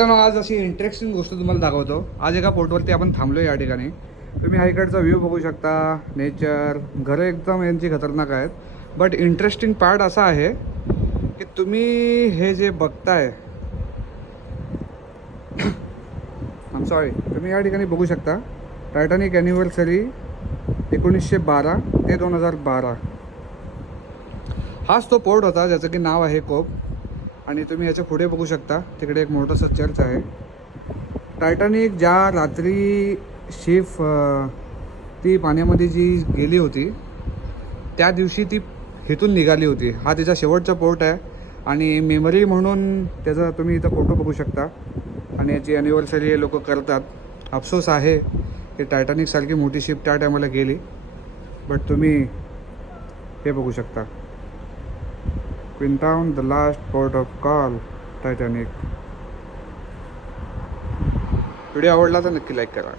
आज अशी इंटरेस्टिंग गोष्ट तुम्हाला दाखवतो. आज एका पोर्टवरती आपण थांबलो या ठिकाणी. तुम्ही हा इकडचा व्ह्यू बघू शकता, नेचर, घरं एकदम यांची खतरनाक आहेत. बट इंटरेस्टिंग पार्ट असा आहे की तुम्ही हे जे बघताय, आम सॉरी, तुम्ही या ठिकाणी बघू शकता टायटॅनिक ॲनिव्हर्सरी 1912 ते 2012. हाच तो पोर्ट होता ज्याचं की नाव आहे कोब. आणि तुम्ही याच्या पुढे बघू शकता तिकडे एक मोठंसं चर्च आहे. टायटॅनिक ज्या रात्री शिप ती पाण्यामध्ये जी गेली होती त्या दिवशी ती इथून निघाली होती. हा तिचा शेवटचा पोर्ट आहे आणि मेमरी म्हणून त्याचा तुम्ही इथं फोटो बघू शकता. आणि याची ॲनिव्हर्सरी हे लोक करतात. अफसोस आहे की टायटॅनिकसारखी मोठी शिप त्या टायमाला गेली. बट तुम्ही हे बघू शकता, Queenstown, the last port of call, Titanic. Video आवडला तर नक्की लाईक करा.